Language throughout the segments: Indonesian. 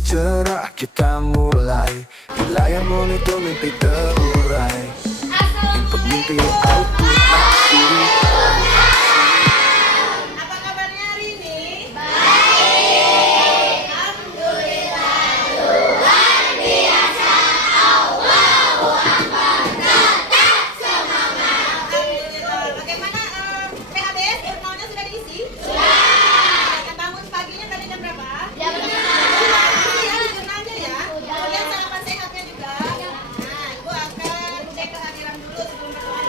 Meski cerah kita mulai, di layar monitor mimpi terurai. Input mimpi output aksi. Apa kabarnya hari ini? Baik. Alhamdulillah. Luar biasa. Allahu Akbar. Tetap semangat. Alhamdulillah. Bagaimana PHBS jurnalnya sudah diisi? Sudah. Bangun paginya tadi jam berapa? Jam 6. Iya, jurnalnya ya. Kemudian sarapan sehatnya juga. Nah, Ibu akan cek kehadiran dulu sebelum berdoa.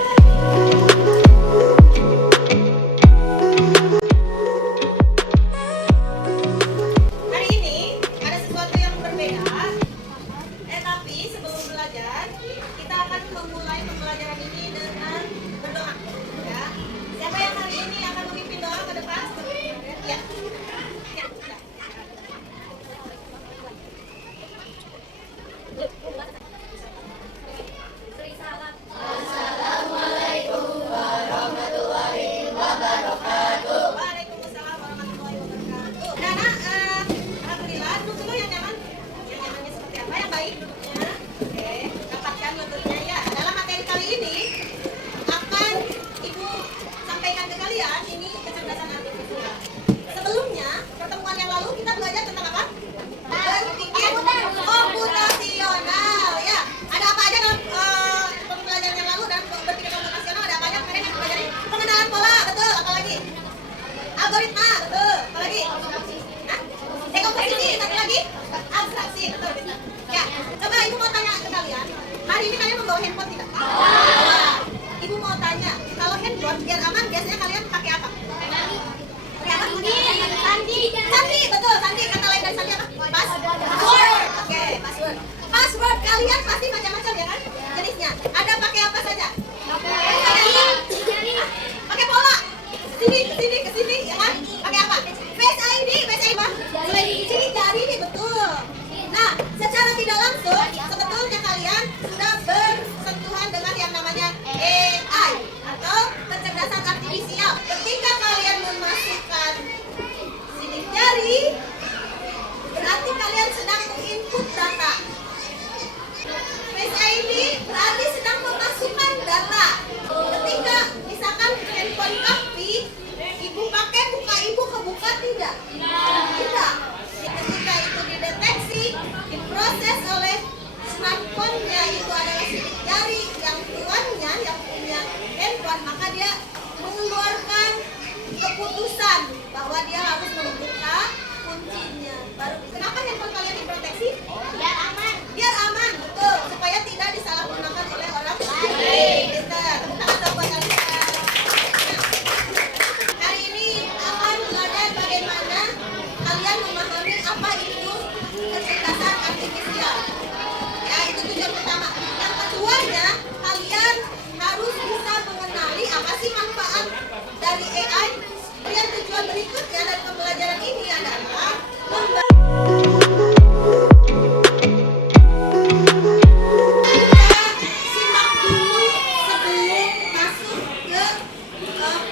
Hari ini ada sesuatu yang berbeda. Tapi sebelum belajar, kita akan memulai pembelajaran ini dengan berdoa. Ya. Siapa yang hari ini akan memimpin doa ke depan? Ya. Ya. Sudah. Waalaikumsalam warahmatullahi wabarakatuh. Nana, alhamdulillah, duduk dulu yang nyaman. Yang nyamannya seperti apa? Yang baik duduknya. Oke, dapatkan lututnya ya. Dalam materi kali ini akan Ibu sampaikan ke kalian ini kecerdasan artifisial. Sebelumnya, pertemuan yang lalu kita belajar tentang apa? Berpikir komputasional. Ya, ada apa aja dalam pembelajaran yang lalu dan berpikir komputasional? Ada apa aja kalian yang pelajari? Pengenalan pola, betul. Apalagi? Algoritma, betul. Apalagi? Hah? Dekomposisi, satu lagi? Abstraksi, betul. Ya, coba Ibu mau tanya ke kalian. Hari ini kalian membawa handphone tidak? Bawa. Ibu mau tanya, kalau handphone biar aman biasanya kalian pakai apa? Pakai apa? Sandi, betul. Sandi, kata lain dari sandi apa? Password. Oke, password. Password kalian pasti macam-macam ya kan? Jenisnya. Ada pakai apa saja? Pakai pola. Ke sini, ya kan? Pakai apa? Face ID apa? Sini jari nih, betul. Nah, secara tidak langsung, sebetulnya kalian sudah bersentuhan dengan yang namanya AI atau kecerdasan artifisial. Ketika kalian memasukkan sidik jari, berarti kalian sedang menginput data. Face ID berarti sedang memasukkan data. Ketika misalkan handphone kapi, Ibu pakai muka Ibu kebuka tidak? Tidak. Ketika itu dideteksi, diproses oleh smartphone-nya itu adalah sidik jari yang tuannya, yang punya handphone, maka dia mengeluarkan keputusan bahwa dia harus membuka kuncinya. Baru kenapa handphone kalian diproteksi? Biar aman. Biar aman, betul. Supaya tidak disalahgunakan oleh orang lain. Tepuk tangan dong buat kalian. Hari ini akan belajar bagaimana kalian memahami apa itu kecerdasan artifisial. Ya, itu tujuan pertama. Yang keduanya, kalian harus bisa mengenali apa sih manfaat dari AI. Dan tujuan berikutnya dari pembelajaran ini adalah simak dulu sebelum masuk ke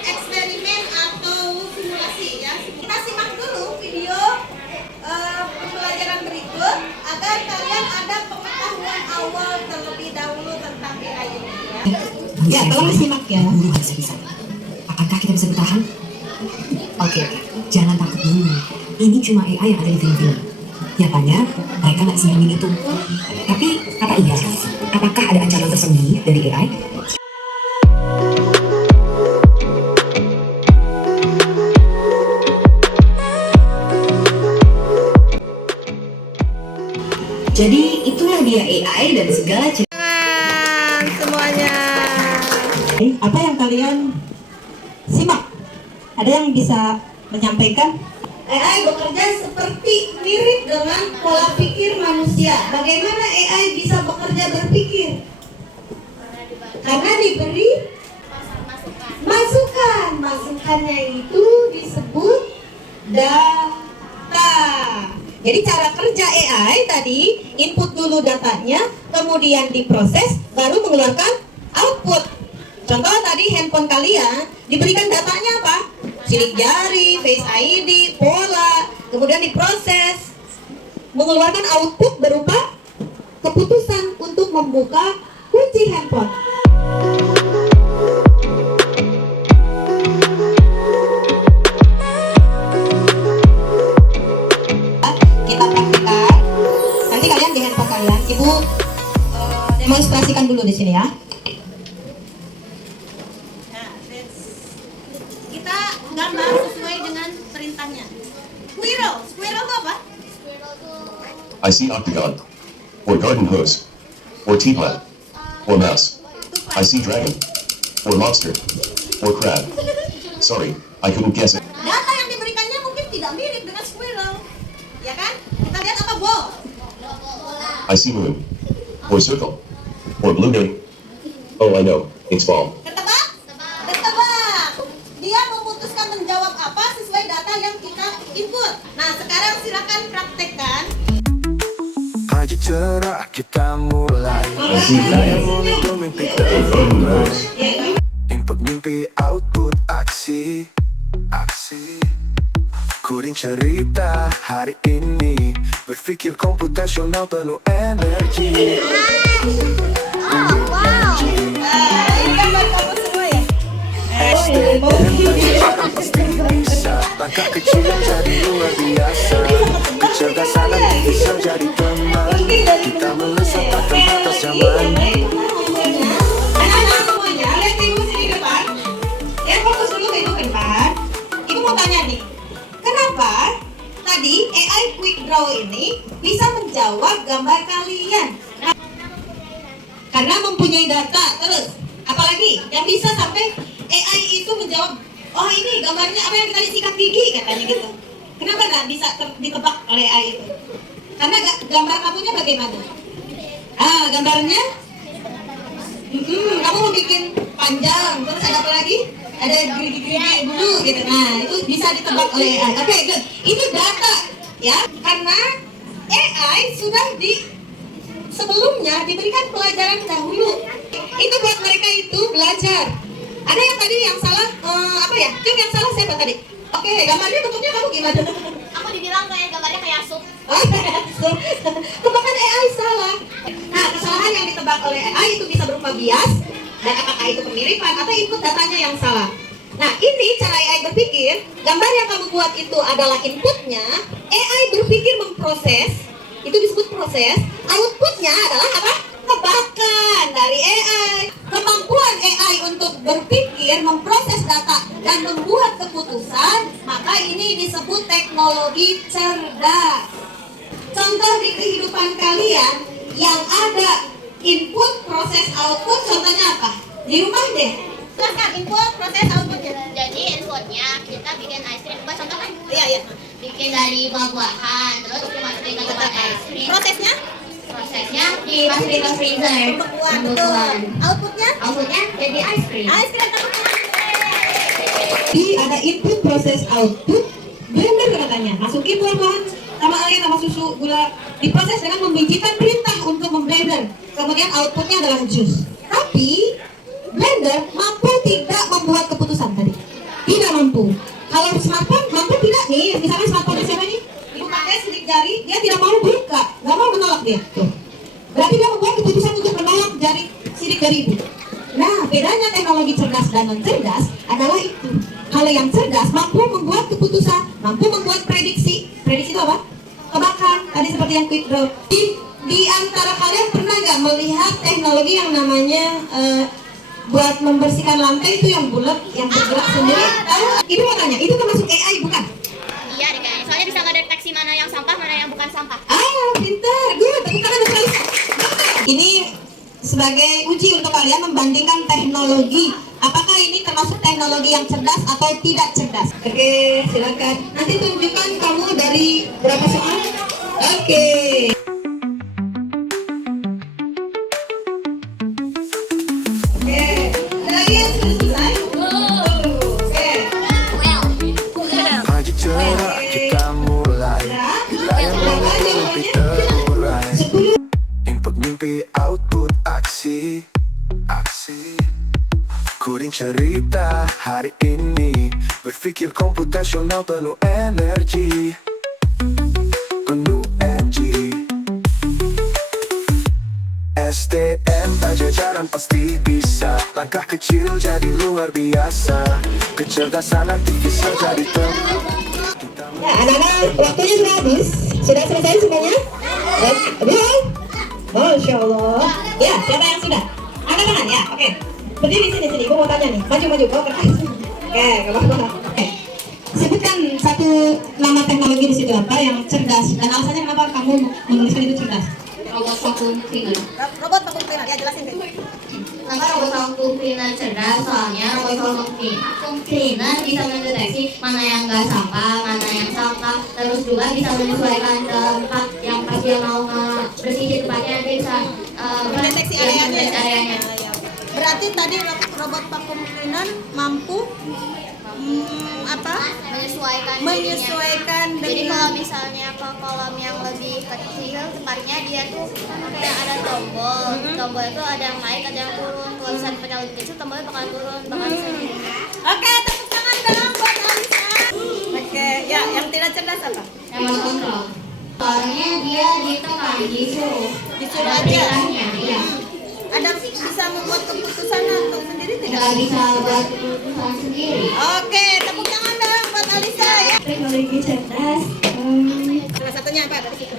eksperimen atau simulasi ya. Kita simak dulu video pembelajaran berikut agar kalian ada pengetahuan awal terlebih dahulu tentang AI ini ya. Ya, tolong disimak ya. Guru harus bisa. Apakah kita bisa bertahan? Oke, jangan takut dulu. Ini cuma AI yang ada di film-film. Nyatanya, mereka nggak sembunyi itu. Tapi, apa iya? Apakah ada ancaman tersembunyi dari AI? Jadi, itulah dia AI dan segala Semuanya. Apa yang kalian simak? Ada yang bisa menyampaikan? AI bekerja seperti mirip dengan pola pikir manusia. Bagaimana AI bisa bekerja berpikir? Karena diberi masukan. Masukannya itu disebut data. Jadi cara kerja AI tadi, input dulu datanya, kemudian diproses, baru mengeluarkan output. Contoh tadi handphone kalian diberikan datanya apa? Sidik jari, Face ID, pola, kemudian diproses. mengeluarkan output berupa keputusan untuk membuka kunci handphone. Kita praktikkan. Nanti kalian di handphone kalian, Ibu demonstrasikan dulu di sini ya. Nah, kita gambar sesuai dengan perintahnya. Squirrel itu apa? I see octagon, or garden hose, or teapot, or mouse. I see dragon, or lobster, or crab. Sorry, I couldn't guess it. Data yang diberikannya mungkin tidak mirip dengan squirrel, ya kan? Kita lihat apa ball. I see moon, or circle, or blue moon. Oh, I know, it's ball. Ketebak? Ketebak. Dia memutuskan menjawab apa sesuai data yang kita input. Nah, sekarang silakan praktekkan. Pagi cerah kita mulai. Layar monitor mimpi terurai. Input mimpi, output aksi. Coding cerita hari ini. Berpikir komputasional penuh energi. Ini gambar kamu semua ya? Pasti bisa. Langkah kecil jadi luar biasa. Kecerdasan bisa jadi teman. Kita melesat tak terbatas zaman. Anak-anak semuanya, lihat ibu sini depan. Ya, fokus dulu ke ibu ke depan. Ibu mau tanya nih, kenapa tadi AI Quick Draw ini bisa menjawab gambar kalian? Karena mempunyai data. Terus, apalagi yang bisa sampai AI itu menjawab, oh ini gambarnya apa yang tadi sikat gigi katanya gitu. Kenapa nggak bisa ditebak oleh AI itu? Karena gambar kamunya bagaimana? Gambarnya kamu mau bikin panjang, terus ada apa lagi? Ada gerigi-gerigi dulu gitu. Nah, itu bisa ditebak oleh AI. Oke, good. Itu data ya. Karena AI sudah sebelumnya diberikan pelajaran dahulu. Itu buat mereka itu belajar. Ada yang tadi yang salah apa ya? Cuk, yang salah siapa tadi? Oke, gambarnya bentuknya kamu gimana? Aku dibilang kayak gambarnya kayak sup. Tebakan AI salah. Nah, kesalahan yang ditebak oleh AI itu bisa berupa bias, dan apakah itu kemiripan atau input datanya yang salah. Nah, ini cara AI berpikir. Gambar yang kamu buat itu adalah inputnya. AI berpikir memproses, itu disebut proses. Outputnya adalah apa? Tebakan dari AI. Kemampuan AI untuk berpikir, memproses data, dan membuat keputusan, maka ini disebut teknologi cerdas. Contoh di kehidupan kalian yang ada input, proses, output, contohnya apa? Di rumah deh. Silahkan input, proses, output. Jadi inputnya kita bikin es krim. Buat contoh kan? Iya. Bikin dari buah-buahan, terus dimasukin ke tempat es krim. Prosesnya? Prosesnya dimasukin ke freezer. Pembekuan. Outputnya jadi es krim. ice cream. Jadi ada input, proses, output. Blender katanya. Masukin buah-buahan sama air sama susu, gula, diproses dengan membijikan perintah untuk memblender. Kemudian outputnya adalah jus. Tapi blender mampu tidak membuat keputusan tadi? Tidak mampu. Kalau smartphone mampu tidak nih? Misalnya smartphone siapa nih? Ibu pakai sidik jari, dia tidak mau buka, nggak mau menolak dia. Tuh. Berarti dia membuat keputusan untuk menolak jari sidik jari ibu. Nah, bedanya teknologi cerdas dan non cerdas adalah itu. Kalau yang cerdas mampu membuat keputusan, mampu membuat prediksi. Prediksi itu apa? Tebakan. Tadi seperti yang quick draw. Di antara kalian pernah nggak melihat teknologi yang namanya buat membersihkan lantai itu yang bulat, yang bergerak sendiri? Tahu? Itu mau tanya, itu termasuk AI bukan? Iya deh kayaknya. Soalnya bisa ngedeteksi mana yang sampah, mana yang bukan sampah. Pintar. Good. Tepuk tangan untuk kalian. Ini sebagai uji untuk kalian membandingkan teknologi. Apakah ini termasuk teknologi yang cerdas atau tidak cerdas? Oke, silakan. Nanti tunjukkan kamu dari berapa soal. Oke. Oke. Ada lagi yang sudah selesai? Oke. Pagi cerah kita mulai. Layar monitor mimpi terurai. Input mimpi, output aksi. Coding cerita hari ini. Berpikir komputasional penuh energi. Penuh energi. kan pasti bisa. Langkah kecil jadi luar biasa. Kecerdasan artifisial jadi teman. Ya, anak-anak, waktunya sudah habis. Sudah selesai semuanya? Belum? Masya Allah. Ya, siapa yang sudah? Angkat tangan ya, oke. Berdiri sini, ibu mau tanya nih. Maju, oh kertas. Oke, gak apa-apa. Oke. Sebutkan satu nama teknologi di situ apa yang cerdas dan alasannya kenapa kamu menuliskan itu cerdas? Robot vacuum cleaner. Robot vacuum cleaner, ya jelasin deh. Kenapa robot vacuum cleaner cerdas? Soalnya robot vacuum cleaner bisa mendeteksi mana yang nggak sampah, mana yang sampah. Terus juga bisa menyesuaikan tempat yang pas dia mau bersihin tempatnya, dia bisa Mendeteksi mendeteksi areanya. areanya. Berarti tadi robot vacuum cleaner mampu menyesuaikan Jadi dengan kalau misalnya ke kolam yang lebih kecil, tempatnya dia tuh kayak ada tombol. Tombol itu ada yang naik, ada yang turun. Kalau misalnya tempatnya lebih kecil, tombolnya bakal turun, bakal bisa gitu. Oke, tepuk tangan dong buat Alisa. Oke, ya yang tidak cerdas apa? Remote control. Soalnya dia ditekan, disuruh Disuruh ada aja. perintahnya, iya. Ada bisa membuat keputusan untuk sendiri tidak? Nggak bisa buat keputusan sendiri. Oke, tepuk tangan dong buat Alisa ya. Teknologi cerdas, Salah satunya apa dari situ?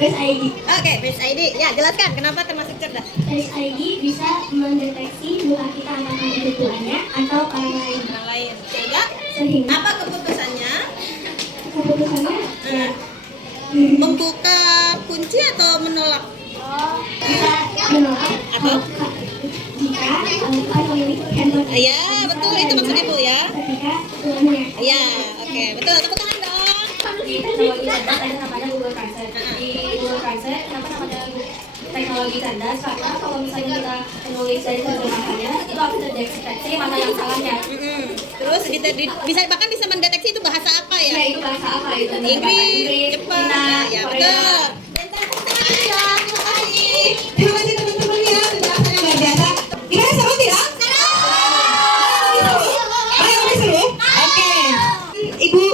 Face ID. Oke, Face ID. Ya, jelaskan kenapa termasuk cerdas. Face ID bisa mendeteksi bukan kita apakah itu tuannya atau orang lain. Orang lain. Sehingga Sehingga apa keputusannya? keputusannya Membuka kunci atau menolak? bisa menolak Atau? jika bukan pemilik handphone. Iya, betul itu maksud ibu ya. Ketika tuannya. Iya, oke, betul. Tepuk tangan dong. Di teknologi cerdas ada namanya Google Translate. Di Google Translate kenapa namanya teknologi cerdas? Karena kalau misalnya kita menulis dari terjemahannya itu akan terdeteksi mana yang salahnya. Terus bisa bahkan bisa mendeteksi itu bahasa apa ya? Ya itu bahasa apa itu? Inggris, Jepang, ya betul. Terima kasih teman-teman ya, penjelasannya luar biasa. Gimana seru tidak? Seru. Oke. Ibu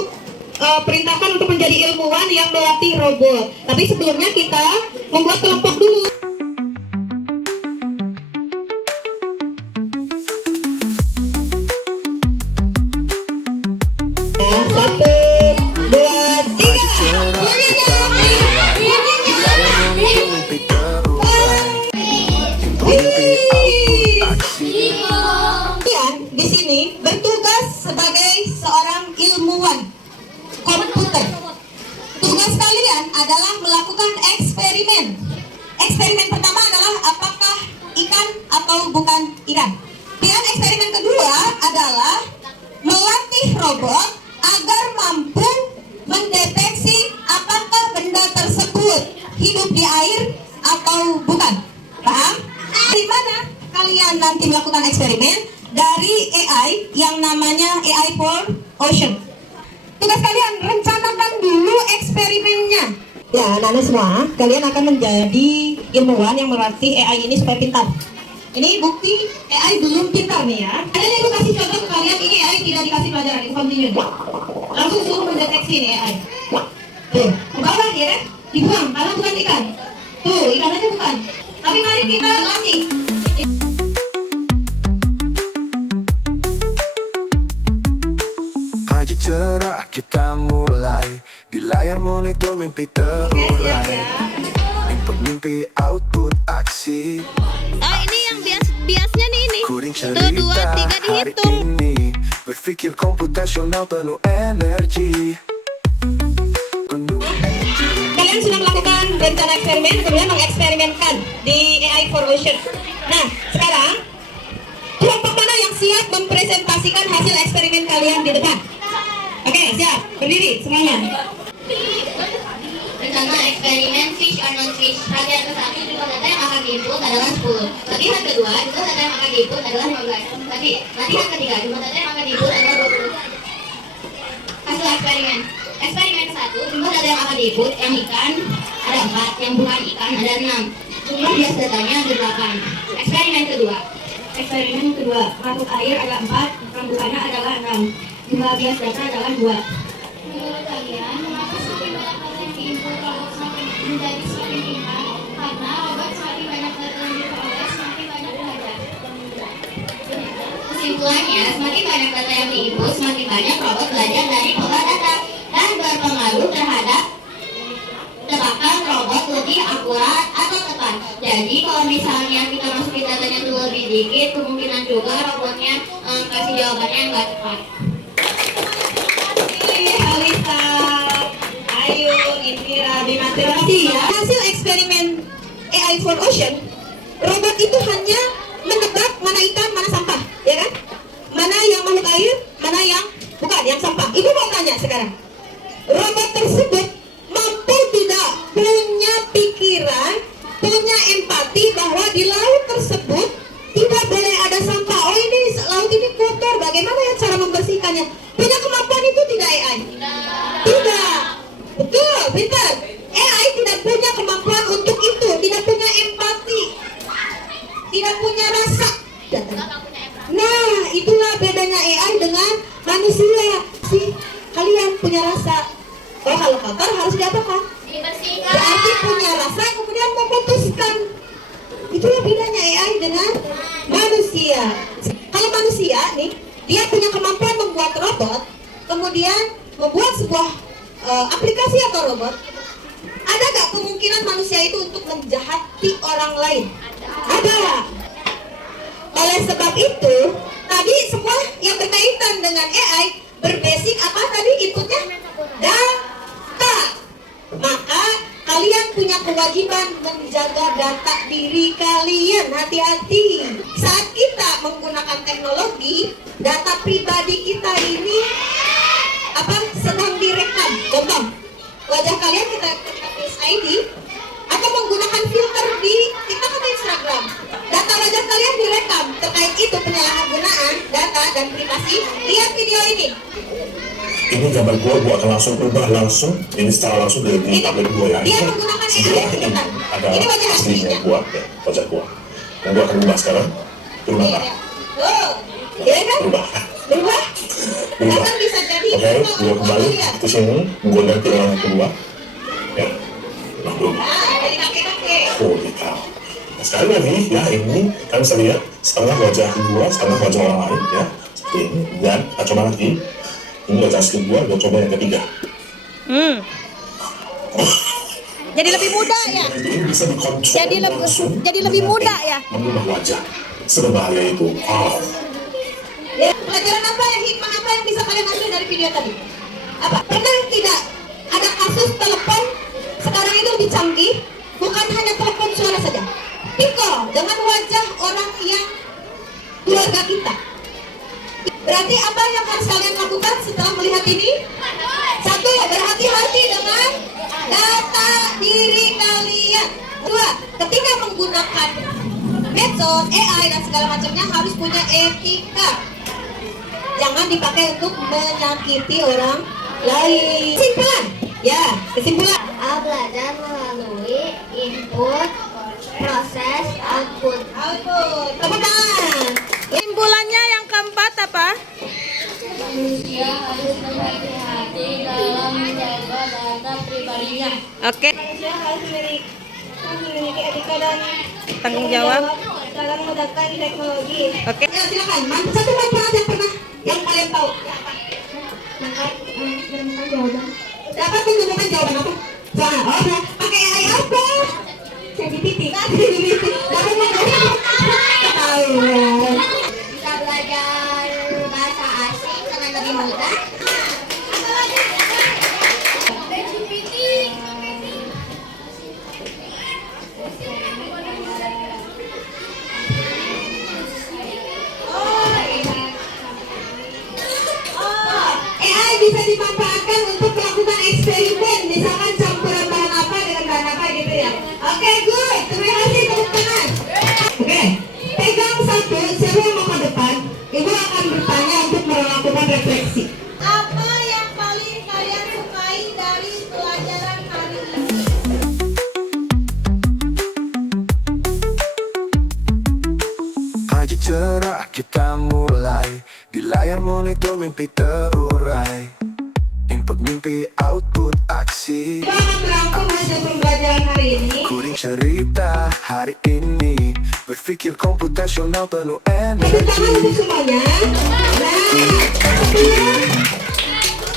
perintahkan untuk menjadi ilmuwan yang melatih robot. Tapi sebelumnya kita membuat kelompok dulu. Satu, dua, tiga. Mimpi terurai. Mimpi output aksi. Kalian di sini bertugas sebagai seorang ilmuwan komputer. Tugas kalian adalah melakukan eksperimen. Eksperimen pertama adalah apakah ikan atau bukan ikan. Dan eksperimen kedua adalah melatih robot agar mampu mendeteksi apakah benda tersebut hidup di air atau bukan. Paham? Di mana kalian nanti melakukan eksperimen? Dari AI yang namanya AI for Ocean. Tugas kalian rencanakan dulu eksperimennya. Ya, anak-anak semua, kalian akan menjadi ilmuwan yang melatih AI ini supaya pintar. Ini bukti AI belum pintar nih ya. Ada yang gue kasih contoh ke kalian, ini AI tidak dikasih pelajaran, ini kontinu. Langsung suruh mendeteksi nih AI. Tuh, ke bawah ya, dibuang, karena bukan ikan. Tuh, ikan aja bukan. Tapi mari kita latih. Pagi cerah kita mulai. Di layar monitor mimpi terurai. Input mimpi output aksi. Oh, ini yang biasnya nih ini. Kuring 1, 2, cerita 3 hari dihitung. ini. Berpikir komputasional penuh energi. Penuh Kalian sudah melakukan rencana eksperimen, kemudian mengeksperimenkan di AI for Ocean. Nah, sekarang kelompok mana yang siap mempresentasikan hasil eksperimen kalian di depan? Oke, siap. Berdiri semuanya. Rencana eksperimen fish or non fish. Latihan ke-1 jumlah data yang akan diinput adalah 10. Latihan kedua jumlah data yang akan diinput adalah 15. Latihan ketiga jumlah data yang akan diinput adalah 20. Hasil eksperimen. Eksperimen 1 jumlah data yang akan diinput yang ikan ada 4, yang bukan ikan ada 6. Jumlah bias datanya ada 8. Eksperimen kedua. Eksperimen kedua, makhluk air ada 4, yang bukannya adalah 6. Jumlah bias data adalah 2. Menurut kalian, mengapa semakin banyak data yang diinput robot semakin menjadi semakin pintar? Karena robot semakin banyak data yang diperoleh, Kesimpulannya, semakin banyak data yang diinput, semakin banyak robot belajar dari pola data dan berpengaruh terhadap tebakan robot lebih akurat atau tepat. Jadi kalau misalnya kita masukin datanya itu lebih dikit, kemungkinan juga robotnya kasih jawabannya yang nggak tepat. Alisa, Ayu, Indira, Bima, terima kasih ya. Hasil eksperimen AI for Ocean, robot itu hanya menebak mana ikan, mana sampah, ya kan? Mana yang makhluk air, mana yang bukan, yang sampah. Ibu mau tanya sekarang, robot tersebut mampu tidak punya pikiran, punya empati bahwa di laut tersebut tidak boleh ada sampah. Oh ini laut ini kotor, bagaimana ya cara membersihkannya? Punya kemampuan itu tidak AI? Tidak. Betul, pintar. AI tidak punya kemampuan untuk itu, tidak punya empati, tidak punya rasa. Nah, itulah bedanya AI dengan manusia. Sih, kalian punya rasa. Kalau kotor harus diapakan? Berarti punya rasa kemudian memutuskan. Itulah bedanya AI dengan manusia. Kalau manusia nih, dia punya kemampuan membuat robot, kemudian membuat sebuah aplikasi atau robot. Ada gak kemungkinan manusia itu untuk menjahati orang lain? Ada. Oleh sebab itu, tadi semua yang berkaitan dengan AI berbasic apa tadi inputnya? Data. Maka kalian punya kewajiban menjaga data diri kalian. Hati-hati. Saat kita menggunakan teknologi, data pribadi kita ini sedang direkam. Contoh, wajah kalian kita Face ID atau menggunakan filter di TikTok atau Instagram. Data wajah kalian direkam. Terkait itu penyalahgunaan data dan privasi. Lihat video ini. Ini gambar gua akan langsung ubah langsung ini secara langsung dari tablet gua ya. Dia menggunakan Sebelah AI. ini ada Ini wajah aslinya aslinya. gua ya, wajah gua. Dan gua akan ubah sekarang. Berubah tak? Oh, ya kan? Berubah. Berubah. Berubah. Bahkan bisa jadi. Oke, gua kembali ke sini. Gua ganti orang kedua. Ya. Nah, berubah. Dari kakek-kakek. Oh, gitu. Nah, sekali lagi ya ini kalian bisa lihat setengah wajah gua, setengah wajah orang lain ya. Seperti ini. Dan kita coba lagi. Ini wajah asli gua, gua coba yang ketiga. Jadi lebih mudah ya. Ini bisa dikontrol langsung. jadi lebih mudah ya. Mengubah wajah. Seberbahaya itu. Wow. Ya, pelajaran apa yang hikmah apa yang bisa kalian ambil dari video tadi? Apa? Pernah tidak ada kasus telepon sekarang itu lebih canggih, bukan hanya telepon suara saja, Pico dengan wajah orang yang keluarga kita. Berarti apa yang harus kalian lakukan setelah melihat ini? Satu, berhati-hati dengan data diri kalian. Dua, ketika menggunakan medsos, AI dan segala macamnya harus punya etika. Jangan dipakai untuk menyakiti orang lain. Kesimpulan, ya kesimpulan. A belajar melalui input, proses, output. Output, tepuk tangan. Kesimpulannya yang keempat apa? Manusia harus berhati-hati dalam menjaga data pribadinya. Oke. Manusia harus memiliki etika dan Tanggung jawab. dalam menggunakan teknologi. Oke. Ya silakan. Satu manfaat yang pernah yang kalian tahu. Menemukan jawaban. Dapat menemukan jawaban apa? Soal apa? Pakai AI apa? ChatGPT. Dapat menemukan ketahuan. Bisa belajar bahasa asing dengan lebih mudah. AI bisa dimanfaatkan untuk melakukan eksperimen, misalkan campuran bahan apa dengan bahan apa gitu ya. Oke, good. Terima kasih, tepuk tangan. Oke, pegang satu. Siapa yang mau ke depan? Ibu akan bertanya untuk melakukan refleksi. Apa yang paling kalian sukai dari pelajaran hari ini? Pagi cerah kita mulai. Di layar monitor mimpi terurai. Input mimpi, output aksi. Kita akan merangkum hasil pembelajaran hari ini. Kuring cerita hari ini. berpikir komputasional penuh Tepuk tangan energi. untuk semuanya.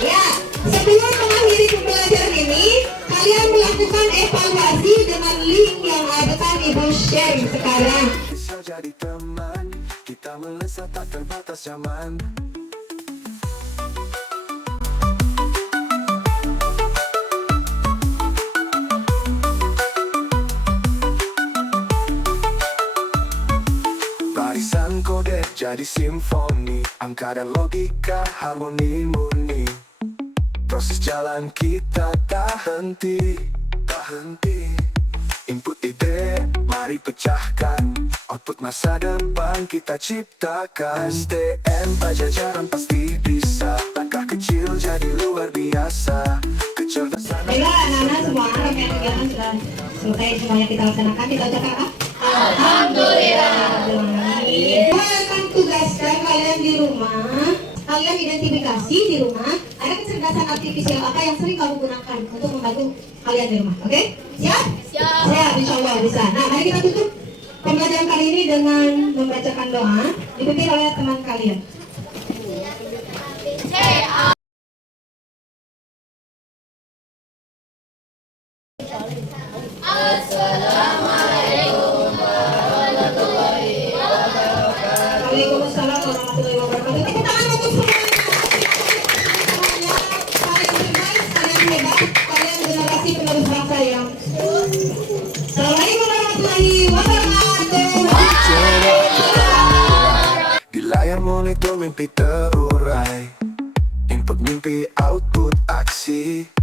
Ya, sebelum mengakhiri pembelajaran ini, kalian melakukan evaluasi dengan link yang akan Ibu share sekarang. Bisa jadi teman, kita melesat tak terbatas zaman. Barisan kode jadi simfoni, angka dan logika harmoni murni. Proses jalan kita tak henti, tak henti. Input ide, mari pecahkan. Output masa depan kita ciptakan. STM Pajajaran pasti bisa. Langkah kecil jadi luar biasa. Kecerdasan. Baiklah anak-anak semua, rangkaian kegiatan sudah selesai semuanya kita laksanakan. Kita ucapkan apa? Alhamdulillah. Saya akan tugaskan kalian di rumah. Kalian identifikasi di rumah ada kecerdasan artifisial apa yang sering kamu gunakan untuk membantu kalian di rumah. Oke? Siap? Siap, insya Allah bisa. Nah, mari kita tutup pembelajaran kali ini dengan membacakan doa dipimpin oleh teman kalian. Waalaikumsalam warahmatullahi wabarakatuh. Tepuk tangan untuk semuanya. Kalian cerdas, kalian hebat, kalian generasi penerus bangsa yang. Assalamualaikum warahmatullahi wabarakatuh. Di layar monitor mimpi terurai. Input mimpi, output aksi.